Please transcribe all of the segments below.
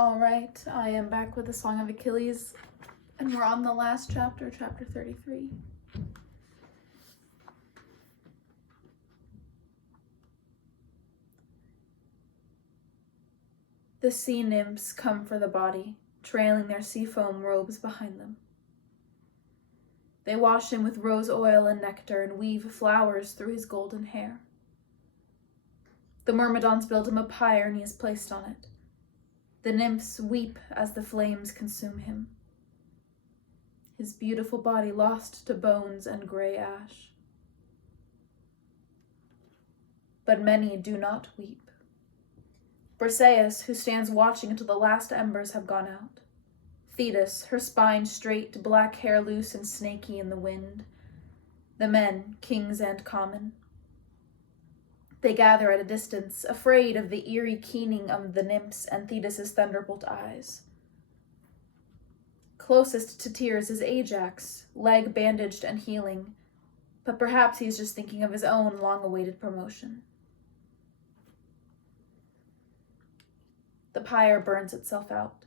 Alright, I am back with the Song of Achilles, and we're on the last chapter, chapter 33. The sea nymphs come for the body, trailing their sea foam robes behind them. They wash him with rose oil and nectar and weave flowers through his golden hair. The myrmidons build him a pyre and he is placed on it. The nymphs weep as the flames consume him. His beautiful body lost to bones and gray ash. But many do not weep. Briseis, who stands watching until the last embers have gone out. Thetis, her spine straight, black hair loose and snaky in the wind. The men, kings and common. They gather at a distance, afraid of the eerie keening of the nymphs and Thetis' thunderbolt eyes. Closest to tears is Ajax, leg bandaged and healing, but perhaps he's just thinking of his own long-awaited promotion. The pyre burns itself out.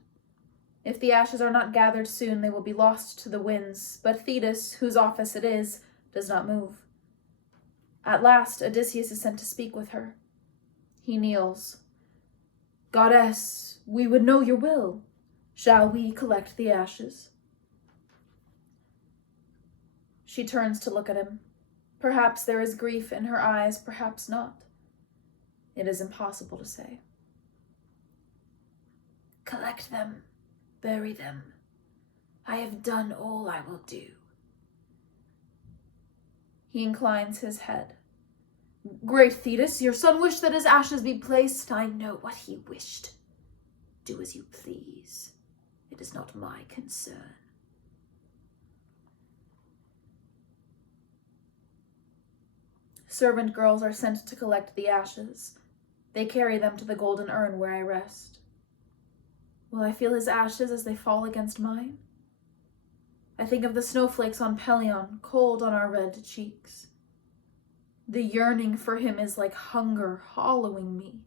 If the ashes are not gathered soon, they will be lost to the winds, but Thetis, whose office it is, does not move. At last, Odysseus is sent to speak with her. He kneels. "Goddess, we would know your will. Shall we collect the ashes?" She turns to look at him. Perhaps there is grief in her eyes, perhaps not. It is impossible to say. "Collect them, bury them. I have done all I will do." He inclines his head. "Great Thetis, your son wished that his ashes be placed." "I know what he wished. Do as you please. It is not my concern." Servant girls are sent to collect the ashes. They carry them to the golden urn where I rest. Will I feel his ashes as they fall against mine? I think of the snowflakes on Pelion, cold on our red cheeks. The yearning for him is like hunger hollowing me.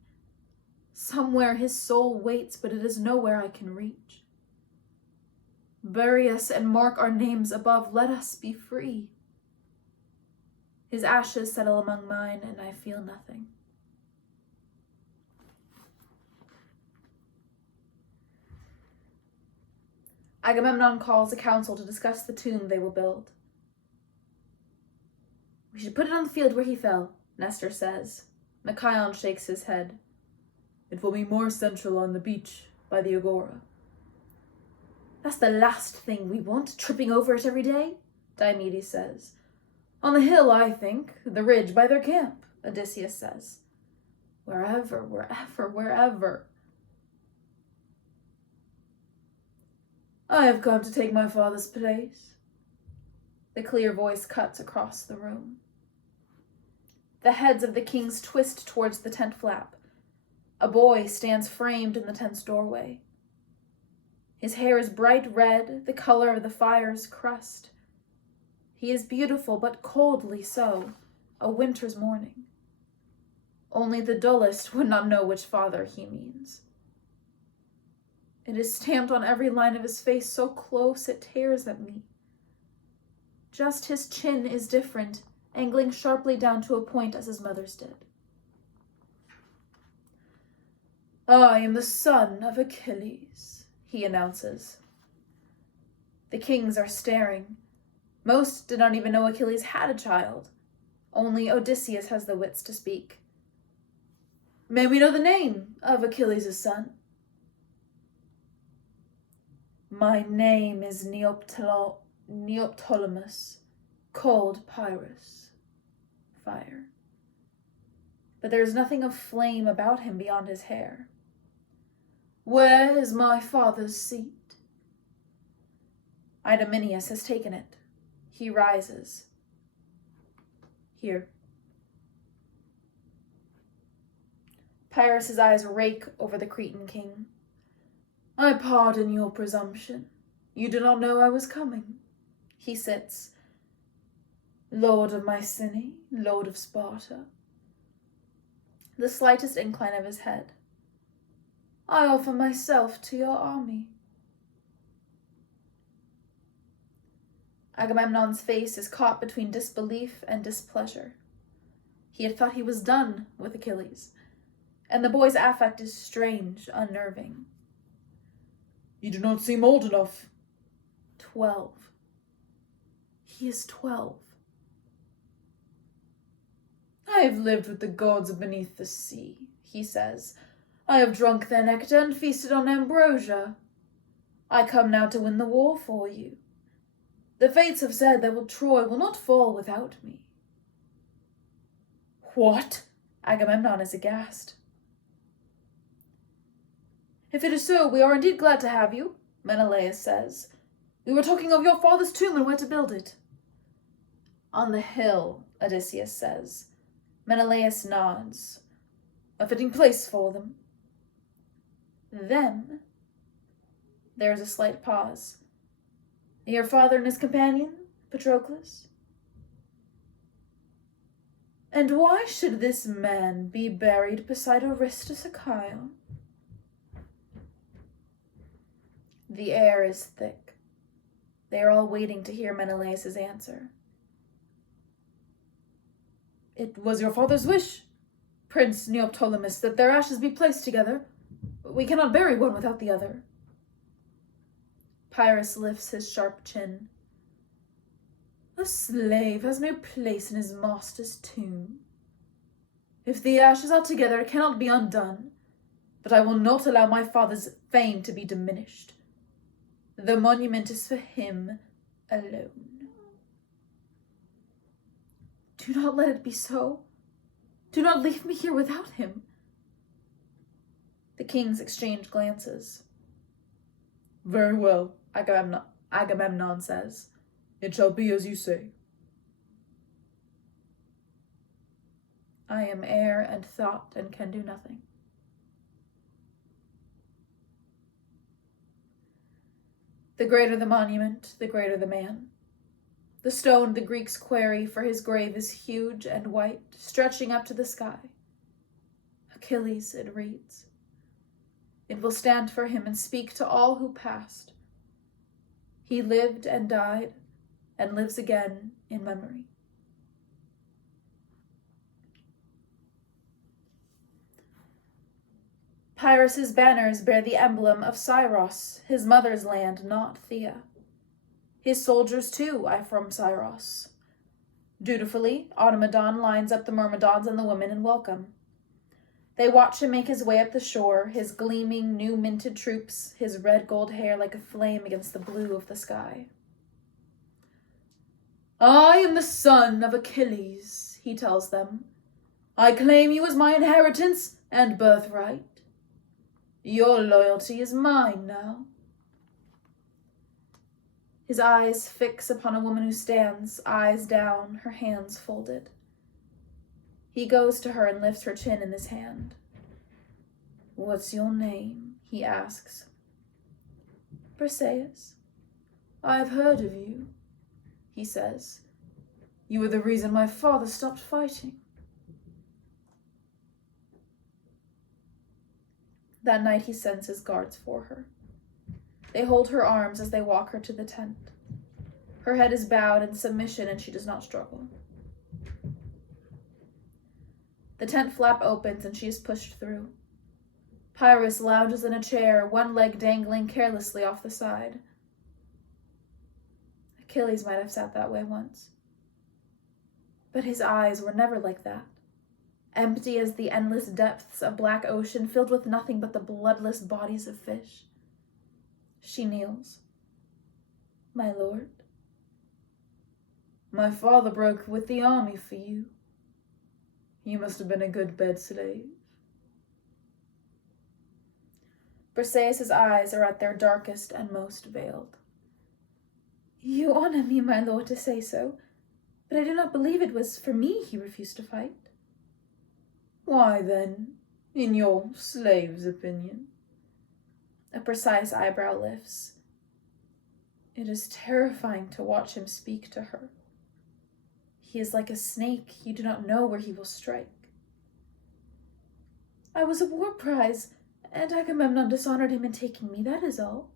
Somewhere his soul waits, but it is nowhere I can reach. Bury us and mark our names above. Let us be free. His ashes settle among mine, and I feel nothing. Agamemnon calls a council to discuss the tomb they will build. "We should put it on the field where he fell," Nestor says. Machaon shakes his head. "It will be more central on the beach by the agora." "That's the last thing we want, tripping over it every day," Diomedes says. "On the hill, I think, the ridge by their camp," Odysseus says. "Wherever, wherever, wherever." "I have come to take my father's place." The clear voice cuts across the room. The heads of the kings twist towards the tent flap. A boy stands framed in the tent's doorway. His hair is bright red, the color of the fire's crust. He is beautiful, but coldly so, a winter's morning. Only the dullest would not know which father he means. It is stamped on every line of his face so close it tears at me. Just his chin is different, angling sharply down to a point as his mother's did. "I am the son of Achilles," he announces. The kings are staring. Most did not even know Achilles had a child. Only Odysseus has the wits to speak. "May we know the name of Achilles' son?" "My name is Neoptolemus, called Pyrrhus," fire. But there is nothing of flame about him beyond his hair. "Where is my father's seat?" Idomeneus has taken it. He rises. "Here." Pyrrhus' eyes rake over the Cretan king. "I pardon your presumption. You did not know I was coming." He sits. "Lord of Mycenae, lord of Sparta." The slightest incline of his head. I offer myself to your army. Agamemnon's face is caught between disbelief and displeasure. He had thought he was done with Achilles, and the boy's affect is strange, unnerving. You do not seem old enough. 12. He is 12. I have lived with the gods beneath the sea, he says. I have drunk their nectar and feasted on ambrosia. I come now to win the war for you. The fates have said that Troy will not fall without me. What? Agamemnon is aghast. If it is so, we are indeed glad to have you, Menelaus says. We were talking of your father's tomb and where to build it. On the hill, Odysseus says. Menelaus nods. A fitting place for them. Then there is a slight pause. Your father and his companion, Patroclus? And why should this man be buried beside Aristus Achaeon? The air is thick. They are all waiting to hear Menelaus' answer. It was your father's wish, Prince Neoptolemus, that their ashes be placed together. We cannot bury one without the other. Pyrrhus lifts his sharp chin. A slave has no place in his master's tomb. If the ashes are together, it cannot be undone, but I will not allow my father's fame to be diminished. The monument is for him alone. Do not let it be so. Do not leave me here without him. The kings exchange glances. Very well, Agamemnon says. it shall be as you say. I am air and thought and can do nothing. The greater the monument, the greater the man. The stone the Greeks quarry for his grave is huge and white, stretching up to the sky. Achilles, it reads. It will stand for him and speak to all who passed. He lived and died and lives again in memory. Pyrrhus's banners bear the emblem of Scyros, his mother's land, not Thea. His soldiers, too, are from Scyros. Dutifully, Automedon lines up the Myrmidons and the women in welcome. They watch him make his way up the shore, his gleaming, new-minted troops, his red-gold hair like a flame against the blue of the sky. I am the son of Achilles, he tells them. I claim you as my inheritance and birthright. Your loyalty is mine now. His eyes fix upon a woman who stands, eyes down, her hands folded. He goes to her and lifts her chin in his hand. What's your name? He asks. Perseus. I've heard of you, he says. You were the reason my father stopped fighting. That night he sends his guards for her. They hold her arms as they walk her to the tent. Her head is bowed in submission and she does not struggle. The tent flap opens and she is pushed through. Pyrrhus lounges in a chair, one leg dangling carelessly off the side. Achilles might have sat that way once. But his eyes were never like that. Empty as the endless depths of black ocean filled with nothing but the bloodless bodies of fish. She kneels. My lord. My father broke with the army for you. You must have been a good bed slave. Briseis' eyes are at their darkest and most veiled. You honor me, my lord, to say so, but I do not believe it was for me he refused to fight. Why then, in your slave's opinion? A precise eyebrow lifts. It is terrifying to watch him speak to her. He is like a snake. You do not know where he will strike. I was a war prize, and Agamemnon dishonored him in taking me, that is all.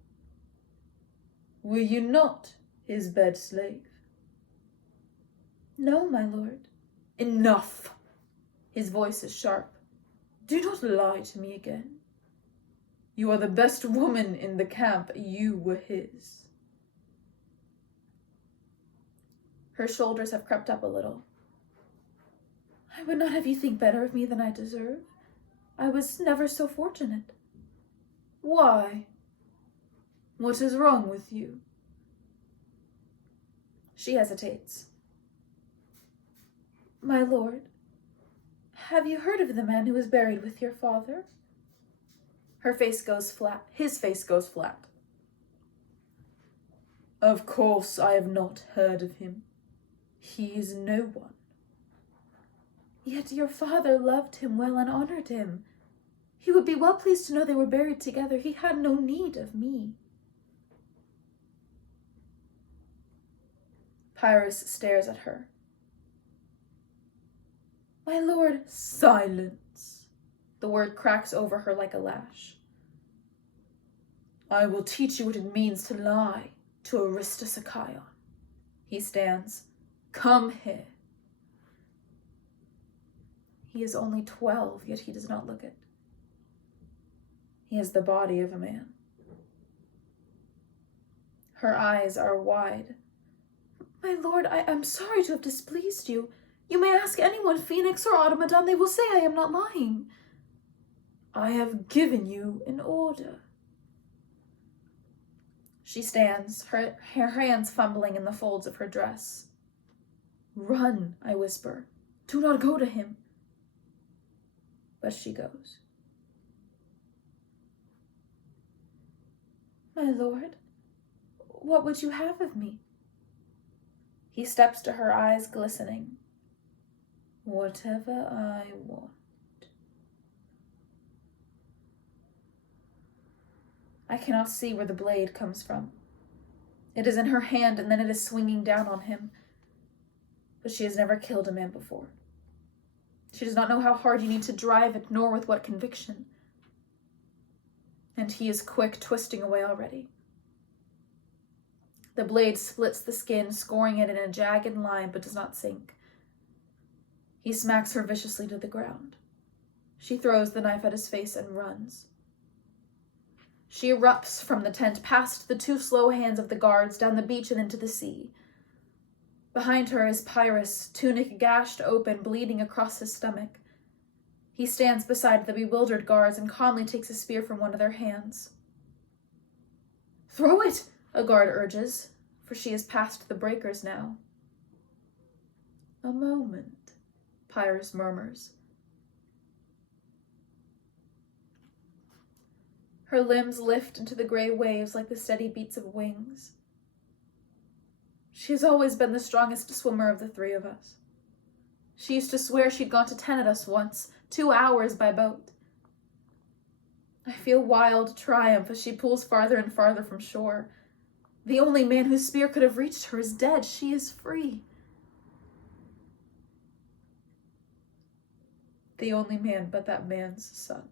Were you not his bed slave? No, my lord. Enough! His voice is sharp. Do not lie to me again. You are the best woman in the camp. You were his. Her shoulders have crept up a little. I would not have you think better of me than I deserve. I was never so fortunate. Why? What is wrong with you? She hesitates. My lord, have you heard of the man who was buried with your father? Her face goes flat. His face goes flat. Of course I have not heard of him. He is no one. Yet your father loved him well and honored him. He would be well pleased to know they were buried together. He had no need of me. Pyrrhus stares at her. My lord, Silence. the word cracks over her like a lash. I will teach you what it means to lie to Aristosachaion. He stands. Come here. He is only 12, yet he does not look it. He has the body of a man. Her eyes are wide. My lord, I am sorry to have displeased you. You may ask anyone, Phoenix or Automaton, they will say I am not lying. I have given you an order. She stands, her hands fumbling in the folds of her dress. Run, I whisper. Do not go to him. But she goes. My lord, what would you have of me? He steps to her, eyes glistening. Whatever I want. I cannot see where the blade comes from. It is in her hand, and then it is swinging down on him. But she has never killed a man before. She does not know how hard you need to drive it, nor with what conviction. And he is quick, twisting away already. The blade splits the skin, scoring it in a jagged line, but does not sink. He smacks her viciously to the ground. She throws the knife at his face and runs. She erupts from the tent, past the two slow hands of the guards, down the beach and into the sea. Behind her is Pyrrhus, tunic gashed open, bleeding across his stomach. He stands beside the bewildered guards and calmly takes a spear from one of their hands. "Throw it," a guard urges, for she is past the breakers now. "A moment," Pyrrhus murmurs. Her limbs lift into the gray waves like the steady beats of wings. She has always been the strongest swimmer of the three of us. She used to swear she'd gone to Tenedos once, 2 hours by boat. I feel wild triumph as she pulls farther and farther from shore. The only man whose spear could have reached her is dead. She is free. The only man but that man's son.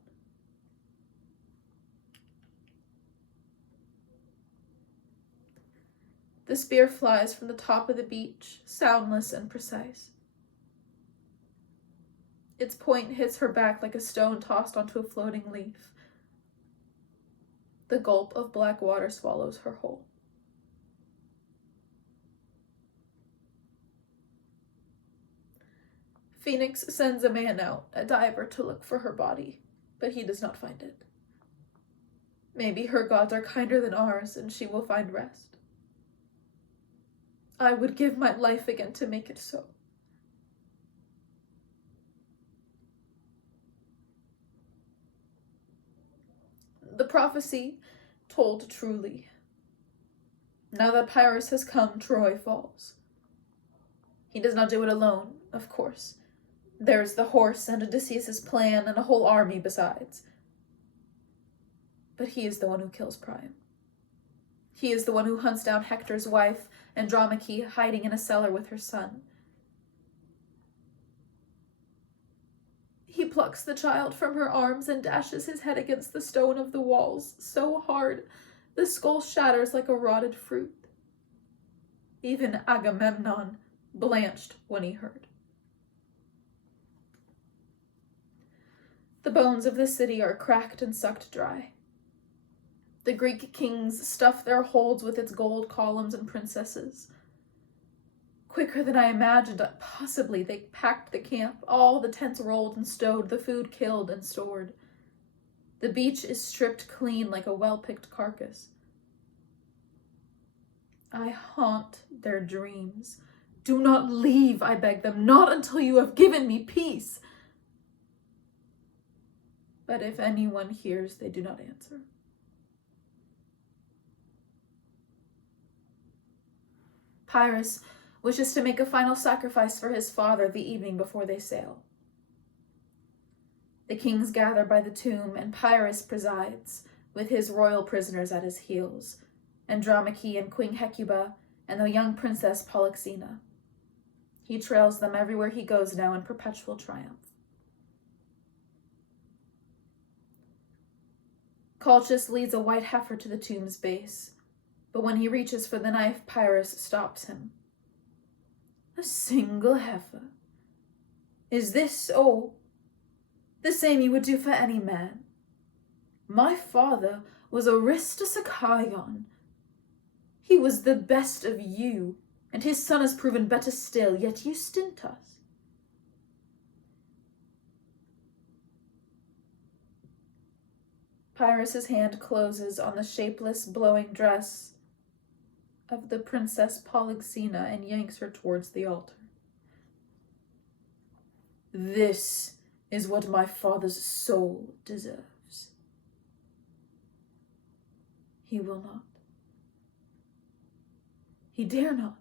The spear flies from the top of the beach, soundless and precise. Its point hits her back like a stone tossed onto a floating leaf. The gulp of black water swallows her whole. Phoenix sends a man out, a diver, to look for her body, but he does not find it. Maybe her gods are kinder than ours, and she will find rest. I would give my life again to make it so. The prophecy told truly. Now that Pyrrhus has come, Troy falls. He does not do it alone, of course. There is the horse and Odysseus' plan and a whole army besides. But he is the one who kills Priam. He is the one who hunts down Hector's wife, Andromache, hiding in a cellar with her son. He plucks the child from her arms and dashes his head against the stone of the walls so hard the skull shatters like a rotted fruit. Even Agamemnon blanched when he heard. The bones of the city are cracked and sucked dry. The Greek kings stuff their holds with its gold columns and princesses. Quicker than I imagined, possibly they packed the camp, all the tents rolled and stowed, the food killed and stored. The beach is stripped clean like a well-picked carcass. I haunt their dreams. Do not leave, I beg them, not until you have given me peace. But if anyone hears, they do not answer. Pyrrhus wishes to make a final sacrifice for his father the evening before they sail. The kings gather by the tomb, and Pyrrhus presides, with his royal prisoners at his heels, Andromache and Queen Hecuba, and the young princess Polyxena. He trails them everywhere he goes now in perpetual triumph. Colchis leads a white heifer to the tomb's base, but when he reaches for the knife, Pyrrhus stops him. A single heifer? Is this all? The same you would do for any man? My father was Aristus Achaion. He was the best of you, and his son has proven better still, yet you stint us. Pyrrhus's hand closes on the shapeless, blowing dress of the Princess Polyxena and yanks her towards the altar. This is what my father's soul deserves. He will not. He dare not.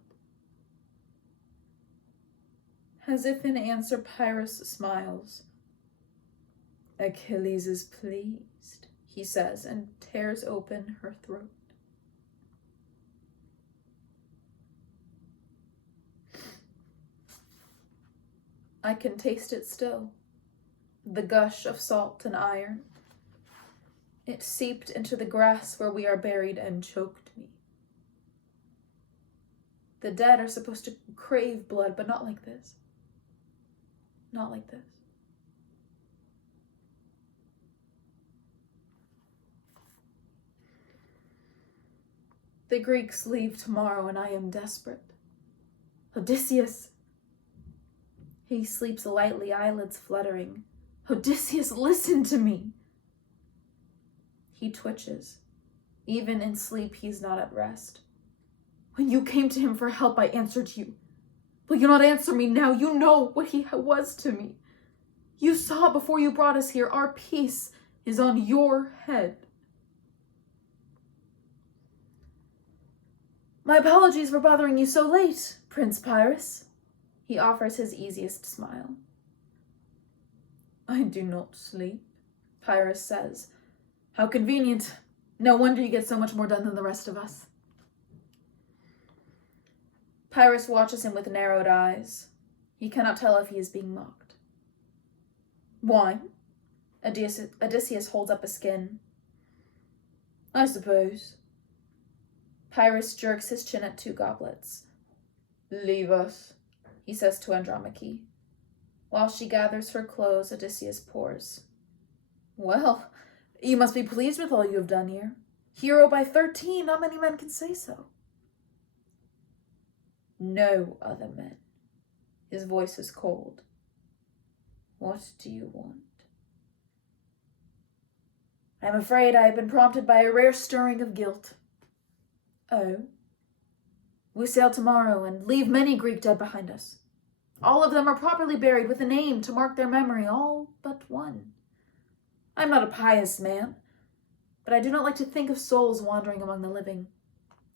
As if in answer, Pyrrhus smiles. Achilles is pleased, he says, and tears open her throat. I can taste it still, the gush of salt and iron. It seeped into the grass where we are buried and choked me. The dead are supposed to crave blood, but not like this. Not like this. The Greeks leave tomorrow, and I am desperate. Odysseus! He sleeps lightly, eyelids fluttering. Odysseus, listen to me! He twitches. Even in sleep, he's not at rest. When you came to him for help, I answered you. Will you not answer me now? You know what he was to me. You saw before you brought us here. Our peace is on your head. My apologies for bothering you so late, Prince Pyrrhus. He offers his easiest smile. I do not sleep, Pyrrhus says. How convenient. No wonder you get so much more done than the rest of us. Pyrrhus watches him with narrowed eyes. He cannot tell if he is being mocked. Wine? Odysseus holds up a skin. I suppose. Pyrrhus jerks his chin at 2 goblets. Leave us, he says to Andromache. While she gathers her clothes, Odysseus pours. Well, you must be pleased with all you have done here. Hero by 13, not many men can say so. No other men. His voice is cold. What do you want? I am afraid I have been prompted by a rare stirring of guilt. Oh? We sail tomorrow and leave many Greek dead behind us. All of them are properly buried with a name to mark their memory, all but one. I am not a pious man, but I do not like to think of souls wandering among the living.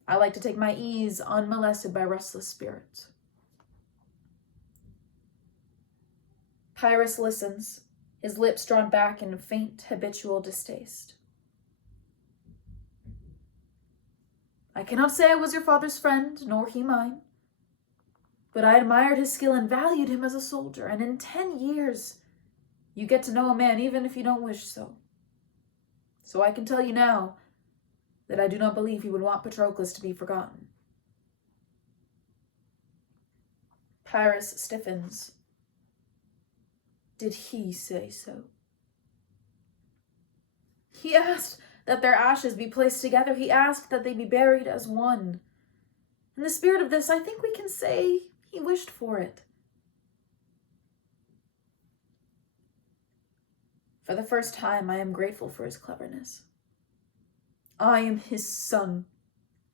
I like to take my ease unmolested by restless spirits. Pyrrhus listens, his lips drawn back in faint, habitual distaste. I cannot say I was your father's friend, nor he mine, but I admired his skill and valued him as a soldier, and in 10 years You get to know a man even if you don't wish so. So I can tell you now that I do not believe he would want Patroclus to be forgotten. Paris stiffens. Did he say so? He asked that their ashes be placed together. He asked that they be buried as one. In the spirit of this, I think we can say he wished for it. For the first time, I am grateful for his cleverness. I am his son.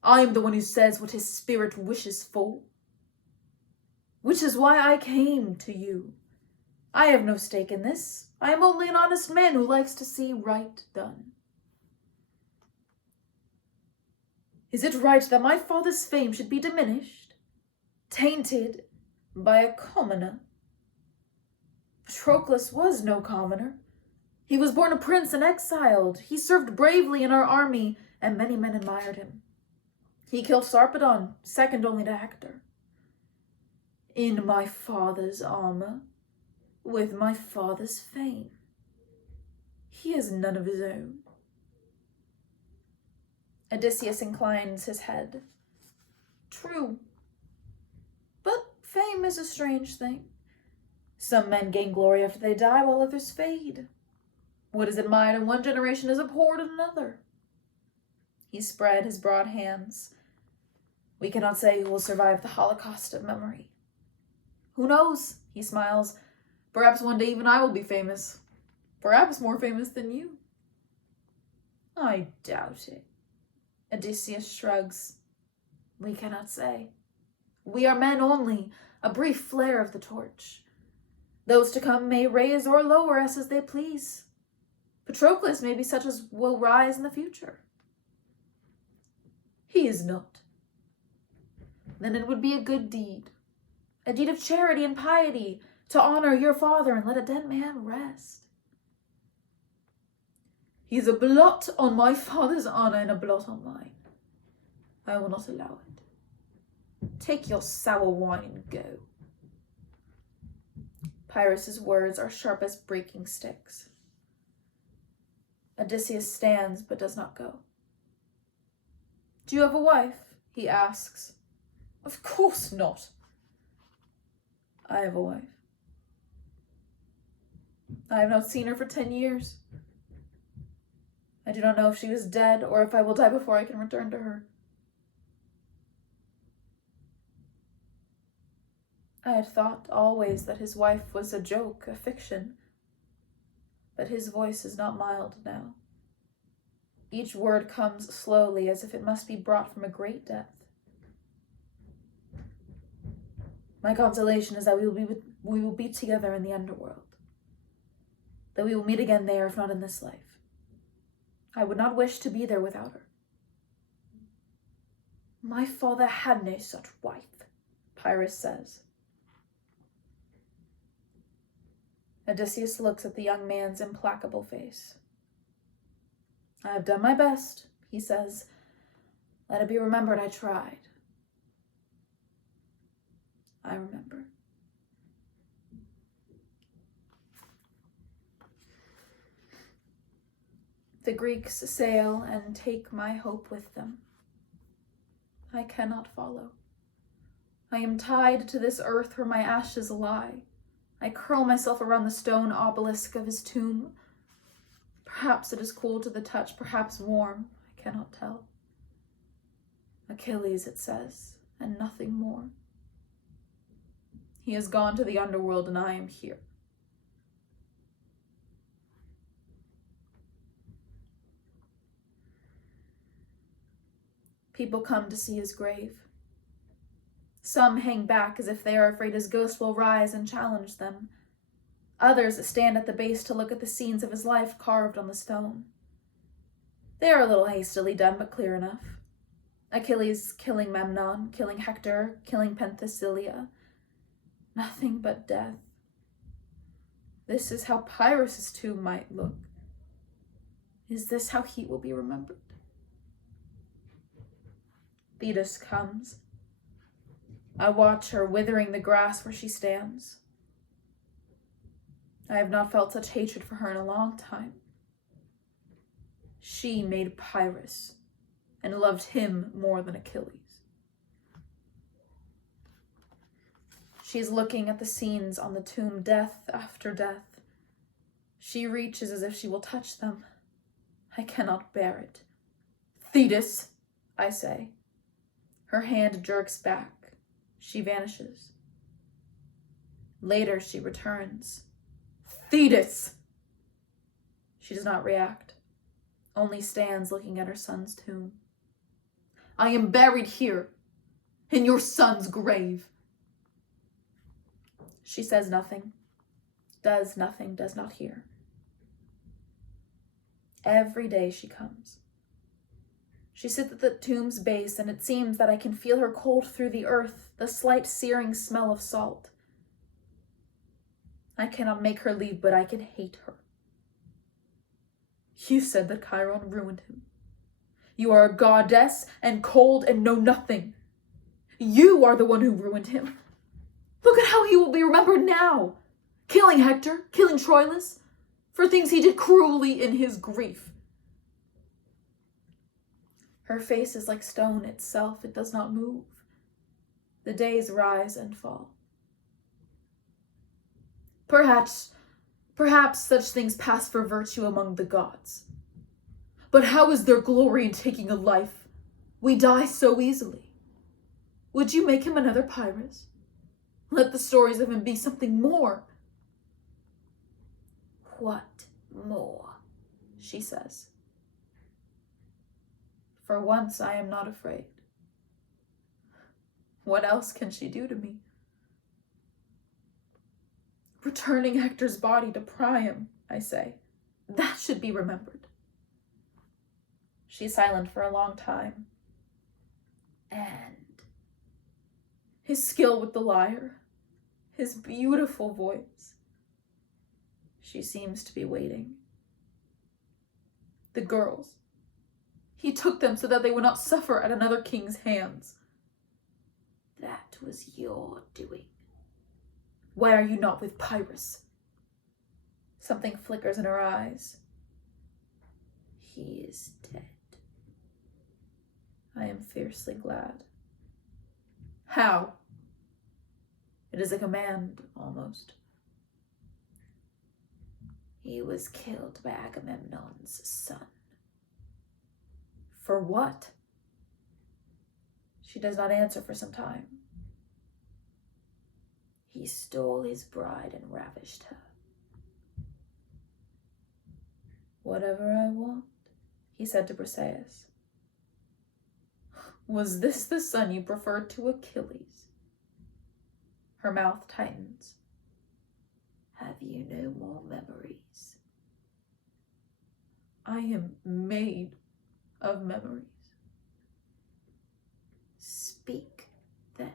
I am the one who says what his spirit wishes for. Which is why I came to you. I have no stake in this. I am only an honest man who likes to see right done. Is it right that my father's fame should be diminished, tainted by a commoner? Patroclus was no commoner. He was born a prince and exiled. He served bravely in our army, and many men admired him. He killed Sarpedon, second only to Hector. In my father's armor, with my father's fame. He has none of his own. Odysseus inclines his head. True. But fame is a strange thing. Some men gain glory after they die, while others fade. What is admired in one generation is abhorred in another. He spread his broad hands. We cannot say who will survive the holocaust of memory. Who knows? He smiles. Perhaps one day even I will be famous. Perhaps more famous than you. I doubt it. Odysseus shrugs. We cannot say. We are men only, a brief flare of the torch. Those to come may raise or lower us as they please. Patroclus may be such as will rise in the future. He is not. Then it would be a good deed, a deed of charity and piety, to honor your father and let a dead man rest. He is a blot on my father's honor and a blot on mine. I will not allow it. Take your sour wine and go. Pyrrhus's words are sharp as breaking sticks. Odysseus stands but does not go. Do you have a wife? He asks. Of course not. I have a wife. I have not seen her for 10 years. I do not know if she is dead or if I will die before I can return to her. I had thought always that his wife was a joke, a fiction. But his voice is not mild now. Each word comes slowly, as if it must be brought from a great depth. My consolation is that we will be together in the underworld. That we will meet again there, if not in this life. I would not wish to be there without her. My father had no such wife, Pyrrhus says. Odysseus looks at the young man's implacable face. I have done my best, he says. Let it be remembered I tried. I remember. The Greeks sail and take my hope with them. I cannot follow. I am tied to this earth where my ashes lie. I curl myself around the stone obelisk of his tomb. Perhaps it is cool to the touch, perhaps warm, I cannot tell. Achilles, it says, and nothing more. He has gone to the underworld and I am here. People come to see his grave. Some hang back as if they are afraid his ghost will rise and challenge them. Others stand at the base to look at the scenes of his life carved on the stone. They are a little hastily done, but clear enough. Achilles killing Memnon, killing Hector, killing Penthesilea. Nothing but death. This is how Pyrrhus' tomb might look. Is this how he will be remembered? Thetis comes. I watch her withering the grass where she stands. I have not felt such hatred for her in a long time. She made Pyrrhus and loved him more than Achilles. She is looking at the scenes on the tomb, death after death. She reaches as if she will touch them. I cannot bear it. Thetis, I say. Her hand jerks back. She vanishes. Later she returns. Thetis! She does not react, only stands looking at her son's tomb. I am buried here, in your son's grave. She says nothing, does nothing, does not hear. Every day she comes. She sits at the tomb's base, and it seems that I can feel her cold through the earth, the slight searing smell of salt. I cannot make her leave, but I can hate her. You said that Chiron ruined him. You are a goddess and cold and know nothing. You are the one who ruined him. Look at how he will be remembered now. Killing Hector, killing Troilus, for things he did cruelly in his grief. Her face is like stone itself. It does not move. The days rise and fall. Perhaps such things pass for virtue among the gods. But how is there glory in taking a life? We die so easily. Would you make him another Pyrrhus? Let the stories of him be something more. What more? She says. For once I am not afraid. What else can she do to me? Returning Hector's body to Priam, I say. That should be remembered. She's silent for a long time. And his skill with the lyre, his beautiful voice. She seems to be waiting. The girls. He took them so that they would not suffer at another king's hands. that was your doing. Why are you not with Pyrrhus? Something flickers in her eyes. He is dead. I am fiercely glad. How? It is a command, almost. He was killed by Agamemnon's son. For what? She does not answer for some time. He stole his bride and ravished her. Whatever I want, he said to Briseis. Was this the son you preferred to Achilles? Her mouth tightens. Have you no more memories? I am made of memories. Speak, then.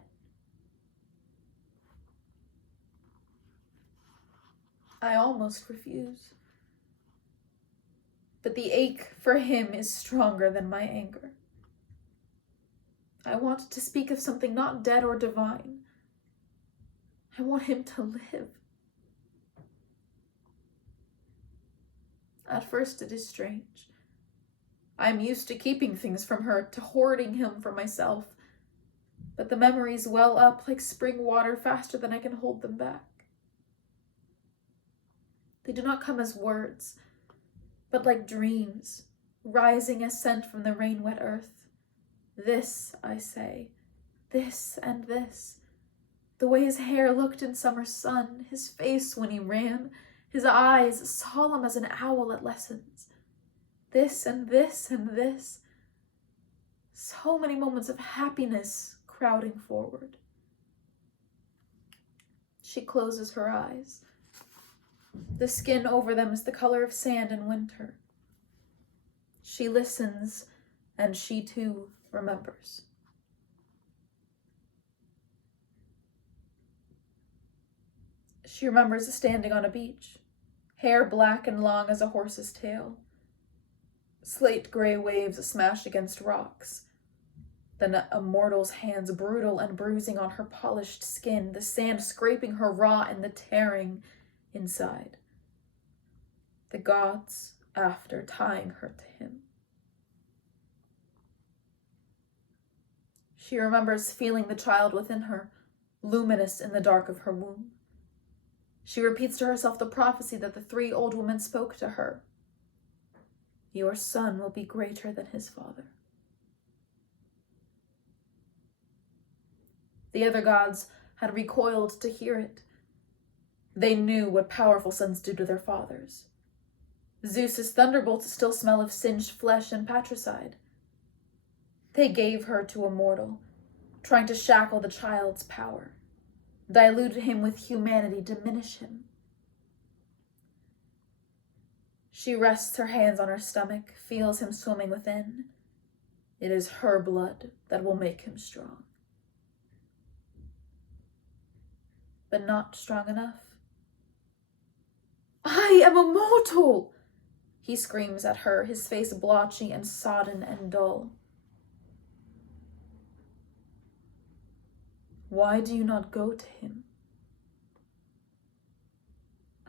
I almost refuse. But the ache for him is stronger than my anger. I want to speak of something not dead or divine. I want him to live. At first it is strange. I am used to keeping things from her, to hoarding him for myself. But the memories well up like spring water faster than I can hold them back. They do not come as words, but like dreams, rising as scent from the rain-wet earth. This, I say, this and this. The way his hair looked in summer sun, his face when he ran, his eyes solemn as an owl at lessons. This and this and this. So many moments of happiness crowding forward. She closes her eyes. The skin over them is the color of sand in winter. She listens, and she too remembers. She remembers standing on a beach, hair black and long as a horse's tail. Slate gray waves smash against rocks. Then a mortal's hands brutal and bruising on her polished skin, the sand scraping her raw and the tearing inside. the gods after tying her to him. She remembers feeling the child within her, luminous in the dark of her womb. She repeats to herself the prophecy that the three old women spoke to her. Your son will be greater than his father. The other gods had recoiled to hear it. They knew what powerful sons do to their fathers. Zeus's thunderbolts still smell of singed flesh and patricide. They gave her to a mortal, trying to shackle the child's power, diluted him with humanity, diminish him. She rests her hands on her stomach, feels him swimming within. It is her blood that will make him strong. But not strong enough. I am immortal! He screams at her, his face blotchy and sodden and dull. Why do you not go to him?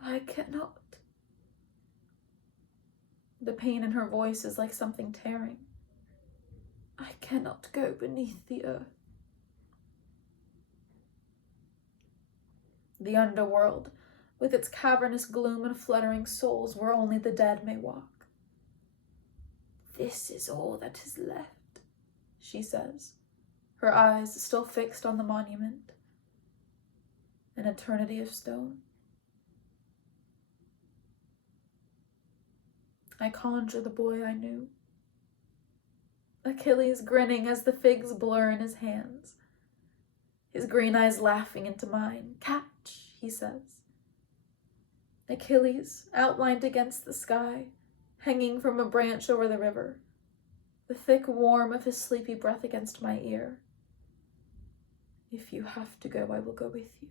I cannot. The pain in her voice is like something tearing. I cannot go beneath the earth. The underworld, with its cavernous gloom and fluttering souls where only the dead may walk. This is all that is left, she says, her eyes still fixed on the monument. An eternity of stone. I conjure the boy I knew. Achilles grinning as the figs blur in his hands. His green eyes laughing into mine. Catch, he says. Achilles, outlined against the sky, hanging from a branch over the river, the thick warm of his sleepy breath against my ear. If you have to go, I will go with you.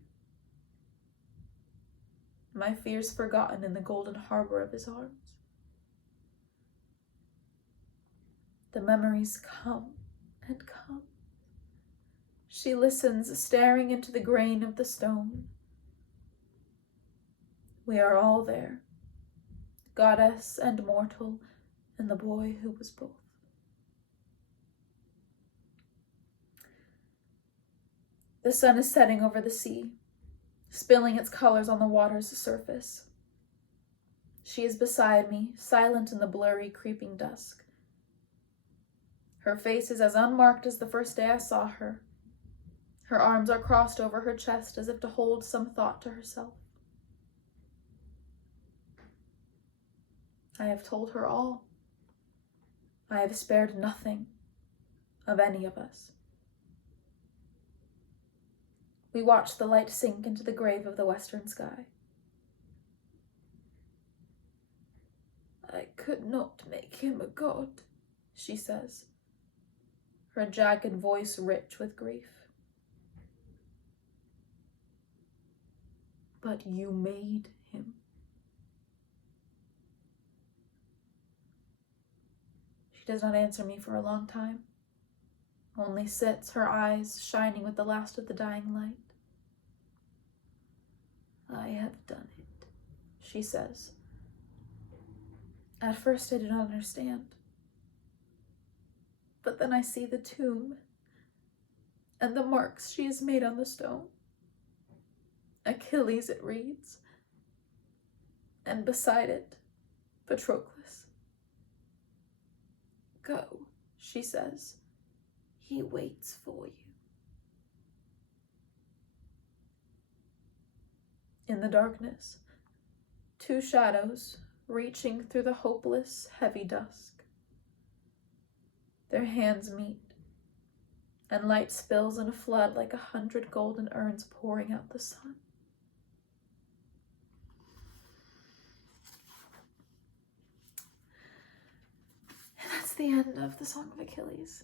My fears forgotten in the golden harbor of his arms. The memories come and come. She listens, staring into the grain of the stone. We are all there, goddess and mortal, and the boy who was both. The sun is setting over the sea, spilling its colors on the water's surface. She is beside me, silent in the blurry, creeping dusk. Her face is as unmarked as the first day I saw her. Her arms are crossed over her chest as if to hold some thought to herself. I have told her all. I have spared nothing of any of us. We watch the light sink into the grave of the western sky. I could not make him a god, she says, her jagged voice rich with grief. But you made him. She does not answer me for a long time, only sits, her eyes shining with the last of the dying light. I have done it, she says. At first I do not understand. But then I see the tomb and the marks she has made on the stone. Achilles, it reads, and beside it, Patroclus. Go, she says. He waits for you. In the darkness, two shadows reaching through the hopeless, heavy dusk. Their hands meet, and light spills in a flood like 100 golden urns pouring out the sun. And that's the end of the Song of Achilles.